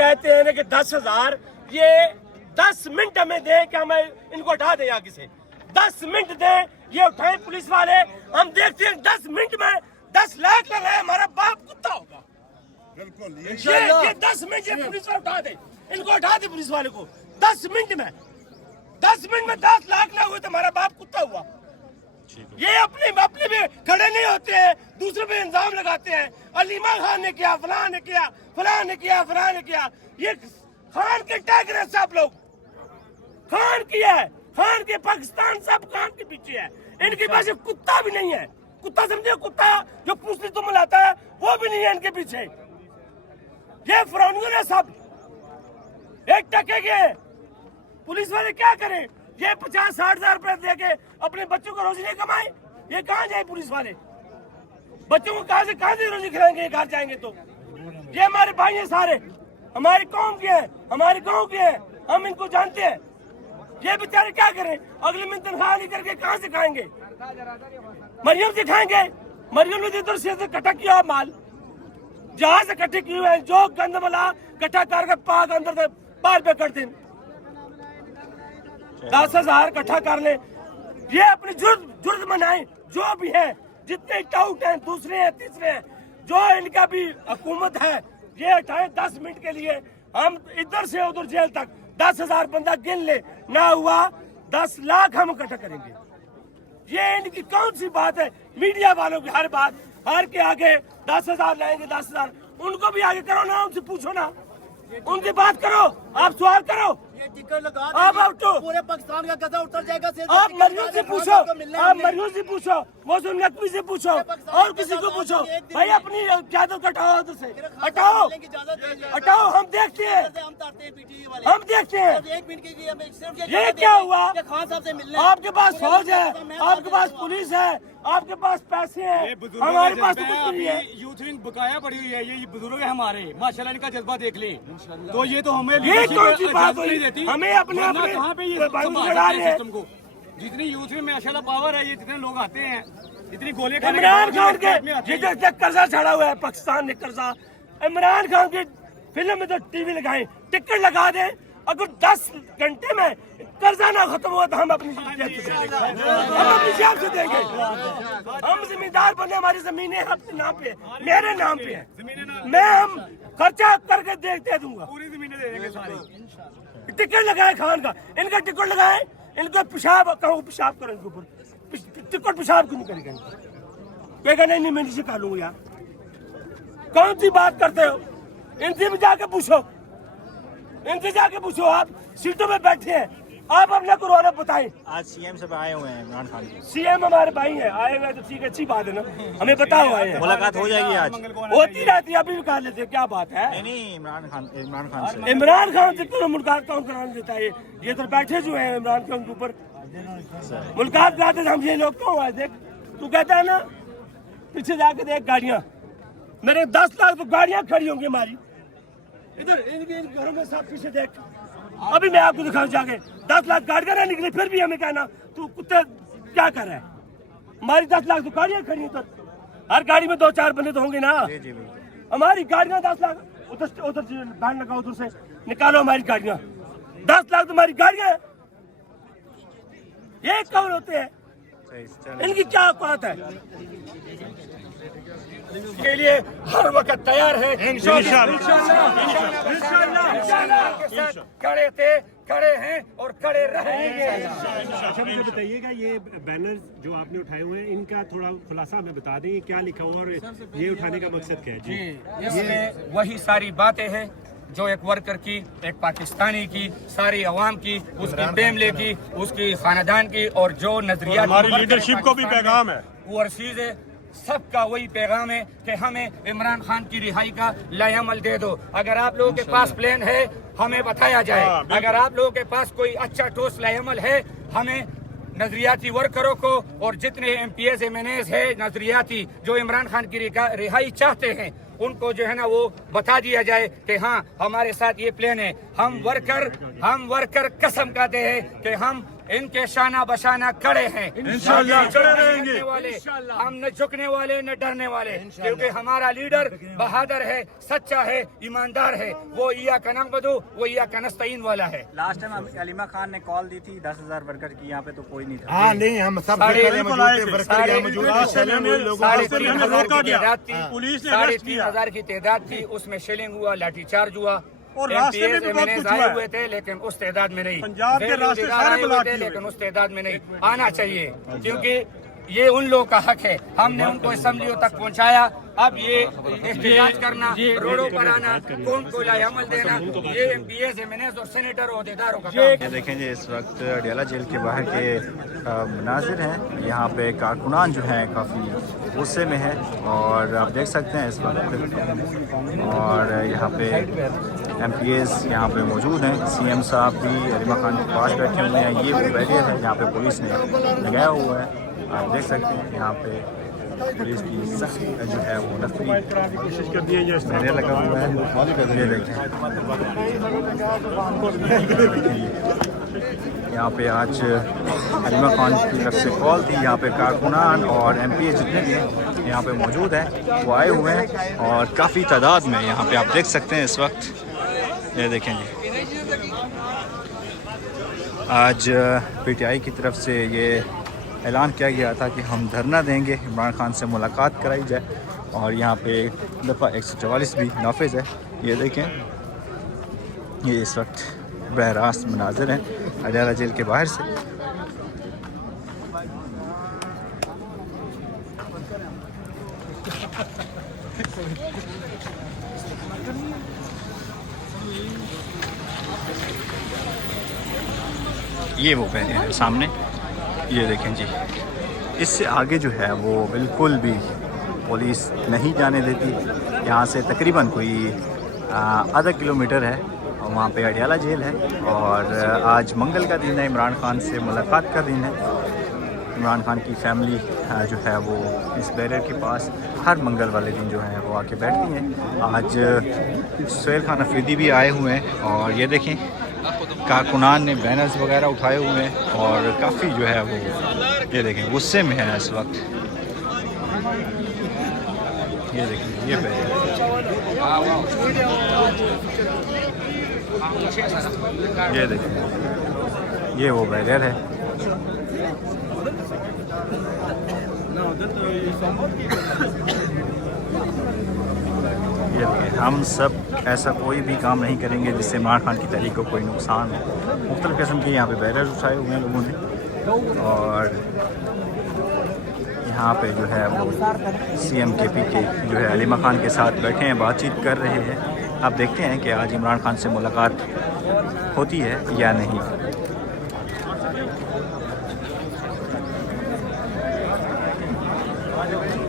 कहते हैं कि 10,000, ये 10 मिनट हमें दें कि हमें इनको उठा दें आगे से। 10 मिनट दें, ये उठाए पुलिस वाले, हम देखते हैं 10 मिनट में 10 लाख लगाए, हमारा बाप कुत्ता होगा। बिल्कुल ये 10 मिनट ये पुलिस वाले उठा दे, इनको उठा दे पुलिस वाले को। 10 मिनट में 10 लाख लगे तो हमारा बाप कुत्ता हुआ। ये अपने भी खड़े नहीं होते हैं, दूसरे पे इल्जाम लगाते हैं। अलीमा खान ने किया, फलां ने किया, फलां ने किया, फलां ने किया। ये खान के टैगर है सब लोग, खान किया है, खान के पाकिस्तान सब खान के पीछे है। इनके पास कुत्ता भी नहीं है, कुत्ता समझे, कुत्ता जो पूछती तुम लाता है वो भी नहीं है इनके पीछे। ये फरौनियों ने सब एक टके के। पुलिस वाले क्या करें? ये 50-60 हजार रुपए देके अपने बच्चों को रोजी नहीं कमाए, ये कहाँ जाए पुलिस वाले? बच्चों को कहाँ से रोजी खिलाएंगे? घर जाएंगे तो ये हमारे भाई हैं सारे, हमारी कौम के हैं, हमारे गांव के हैं, हम इनको जानते हैं। ये बेचारे क्या करें? अगले महीने तनख्वाह नहीं करके कहाँ से खाएंगे? मरियम से खाएंगे। मरियम ने इधर से इकट्ठा किया माल, जहां से इकट्ठे किए हुए जो गंद मला इकट्ठा करके पाक अंदर से बाहर पे कर दें। 10,000 इकट्ठा कर ले, ये अपनी जुर्द मनाए। जो भी है, जितने टाउट हैं, दूसरे हैं, तीसरे हैं, जो इनका भी हुकूमत है, ये उठाए 10 मिनट के लिए। हम इधर से उधर जेल तक 10,000 बंदा गिन ले, ना हुआ 10 लाख हम इकट्ठा करेंगे। ये इनकी कौन सी बात है? मीडिया वालों की हर बात, हर के आगे 10,000 लाएंगे, 10,000। उनको भी आगे करो ना, उनसे पूछो ना, उनकी बात करो, आप सवाल करो। ये टिकट लगा आप पूरे पाकिस्तान का गजा उतर जाएगा। आप मरियम से पूछो, आप मरियम से पूछो, मौसम नकवी से पूछो, और किसी को पूछो। भाई अपनी चादर हटाओ, उधर से हटाओ, हटाओ। हम देखते हैं, हम देखते हैं। 1 मिनट के लिए ये क्या हुआ? खान साहब से मिलने आपके पास फौज है, आपके पास पुलिस है, आपके पास पैसे हैं, हमारे पास तो कुछ नहीं है। यूथ विंग बकाया पड़ी हुई है, ये बुजुर्ग है हमारे, माशाल्लाह इनका जज्बा देख ले। तो ये तो हमें ये कौन सी बात हुई? देती, हमें अपने कहाँ पे ये लड़ा रहे हैं। सिस्टम को जितनी यूथ में माशाल्लाह पावर है, ये जितने लोग आते हैं, इतनी गोलियां इमरान खान के जिधर कर्जा चढ़ा हुआ है, पाकिस्तान ने कर्जा, इमरान खान की फिल्म में तो टीवी लगाए, टिकट लगा दे। अगर 10 घंटे में कर्जा ना खत्म हुआ तो हम अपनी जेब से देंगे। हम जिम्मेदार बने, हमारी जमीनें अपने नाम पे, मेरे नाम पे है, मैं हम खर्चा करके दे दूंगा, पूरी जमीनें दे देंगे सारी। टिकट लगाए खान का, इनका टिकट लगाए, इनको पेशाब कहूँ, पेशाब करो इनके ऊपर, टिकट पेशाब क्यों नहीं करेगा? कहेगा नहीं मैं नीचे खा लूंगा। यार कौन सी बात करते हो? इनसे भी जाके पूछो, इनसे जाके पूछो। आप सीटों में बैठे हैं, आप अपना कुर्बाना बताएं। आज सीएम सब आए हुए हैं, इमरान खान के। सीएम हमारे भाई हैं, आए हुए तो ठीक है, अच्छी बात है ना, हमें पता हुआ है। मुलाकात हो जाएगी आज, होती रहती है, अभी भी कर लेते, क्या बात है? नहीं इमरान खान से। इमरान खान से क्यों मुलाकात कौन कराने देता है? ये तो बैठे जो है इमरान खान के ऊपर मुलाकात कराते, हम ये लोग क्यों आए? देख तू कहता है ना, पीछे जाके देख गाड़ियां, मेरे 10 लाख तो गाड़ियां खड़ी होंगी हमारी इधर, इन घरों में सब पीछे देख। अभी मैं आपको दिखाऊं जाके, 10 लाख गाड़ियां ना निकली, फिर भी हमें कहना तू कुत्ते क्या कर रहा है? हमारी 10 लाख तो गाड़ियां खड़ी हैं, हर गाड़ी में 2-4 बंदे तो होंगे ना। हमारी गाड़ियां 10 लाख, उधर बैंड लगा, उधर से निकालो हमारी गाड़ियां। 10 लाख तुम्हारी गाड़ियां हैं, ये कौन होते हैं? इनकी क्या औकात है? के लिए हर वक्त तैयार है, खड़े थे, खड़े हैं और खड़े रहेंगे। अच्छा मुझे बताइएगा, ये बैनर जो आपने उठाए हुए हैं, इनका थोड़ा खुलासा हमें बता दें, ये क्या लिखा हुआ और ये उठाने का मकसद क्या है? जी इसमें वही सारी बातें हैं जो एक वर्कर की, एक पाकिस्तानी की, सारी अवाम की, उसकी फैमिली की, उसकी खानदान की, और जो नजरिया हमारी लीडरशिप को भी पैगाम है, ओवरसीज है, सबका वही पैगाम है कि हमें इमरान खान की रिहाई का लाएअमल दे दो। अगर आप लोगों के पास प्लान है हमें बताया जाए, अगर आप लोगों के पास कोई अच्छा ठोस लाएअमल है, हमें नजरियाती वर्करों को और जितने MPs MNAs है नजरियाती जो इमरान खान की रिहाई चाहते हैं, उनको जो है ना वो बता दिया जाए कि हाँ हमारे साथ ये प्लान है। हम वर्कर कसम खाते हैं कि हम इनके शाना बशाना खड़े हैं इंशाल्लाह खड़े रहेंगे। हम न झुकने वाले न डरने वाले, क्योंकि हमारा लीडर बहादुर है, सच्चा है, ईमानदार है। वो इया का नअबुदु वो इया का नस्तईन वाला है। लास्ट टाइम अलीमा खान ने कॉल दी थी 10,000 वर्कर की, यहाँ पे तो कोई नहीं था। हाँ नहीं, हम सब साढ़े वर्कर यहाँ मौजूद थे। साढ़े 3,000 की तादाद थी, पुलिस ने साढ़े अरेस्ट किया। 3,000 की तादाद थी, उसमें शेलिंग हुआ, लाठीचार्ज हुआ और रास्ते में भी बहुत MPs कुछ आए हुआ है। हुए थे, लेकिन उस तादाद में नहीं। पंजाब के वैल्यू रास्ते दीदार सारे आए हुए ब्लॉक थे, किए लेकिन उस तादाद में नहीं आना चाहिए, क्योंकि ये उन लोगों का हक है। हमने उनको असेंबलियों तक पहुंचाया। अब ये एहतजाज करना, रोडों पर आना, कौन को लाएअमल देना, ये MPs, MNs और सेनेटर अहदेदारों का काम है। ये देखें जी, इस वक्त अडियाला जेल के बाहर के मनाजिर हैं। यहाँ पे कारकुनान जो हैं काफ़ी गुस्से में है और आप देख सकते हैं इस वक्त। और यहाँ पे MPs यहाँ पे मौजूद हैं। CM साहब भी अलीमा खान के पास बैठे हुए हैं। ये वो बैरियर है यहाँ पे पुलिस ने लगाया हुआ है, आप देख सकते हैं। यहाँ पे पुलिस की सख्त जो है वो नफरी कोशिश कर दी है ये बैरियर लगा हुआ है। ये देखें, यहाँ पे आज अलीमा खान की तरफ से कॉल थी। यहाँ पे कारकुनान और MPs जितने भी हैं यहाँ पे मौजूद हैं, वो आए हुए हैं और काफ़ी तादाद में यहाँ पे आप देख सकते हैं इस वक्त। ये देखें जी, आज PTI की तरफ से ये ऐलान किया गया था कि हम धरना देंगे, इमरान खान से मुलाकात कराई जाए। और यहाँ पे दफ़ा 144 भी नाफिज है। ये देखें, ये इस वक्त बहरास्त मनाजिर हैं अडियाला जेल के बाहर से। ये वो बैरियर है सामने, ये देखें जी। इससे आगे जो है वो बिल्कुल भी पुलिस नहीं जाने देती। यहाँ से तकरीबन कोई आधा किलोमीटर है और वहाँ पे अडियाला जेल है। और आज मंगल का दिन है, इमरान खान से मुलाकात का दिन है। इमरान खान की फैमिली जो है वो इस बैरियर के पास हर मंगल वाले दिन जो है वो आके बैठती हैं। आज सुहेल खान अफरीदी भी आए हुए हैं और ये देखें कारकुनान ने बैनर्स वगैरह उठाए हुए हैं और काफ़ी जो है वो ये देखें गुस्से में है इस वक्त। ये देखें, ये बैरियर, ये देखें, ये वो बैरियर है। ये देखें, हम सब ऐसा कोई भी काम नहीं करेंगे जिससे इमरान खान की तहरीक को कोई नुकसान हो। मुख्तलिफ़ किस्म के यहाँ पे बैरियर उठाए हुए हैं लोगों ने। और यहाँ पे जो है वो CM KP के जो है अलीमा खान के साथ बैठे हैं, बातचीत कर रहे हैं। अब देखते हैं कि आज इमरान खान से मुलाकात होती है या नहीं।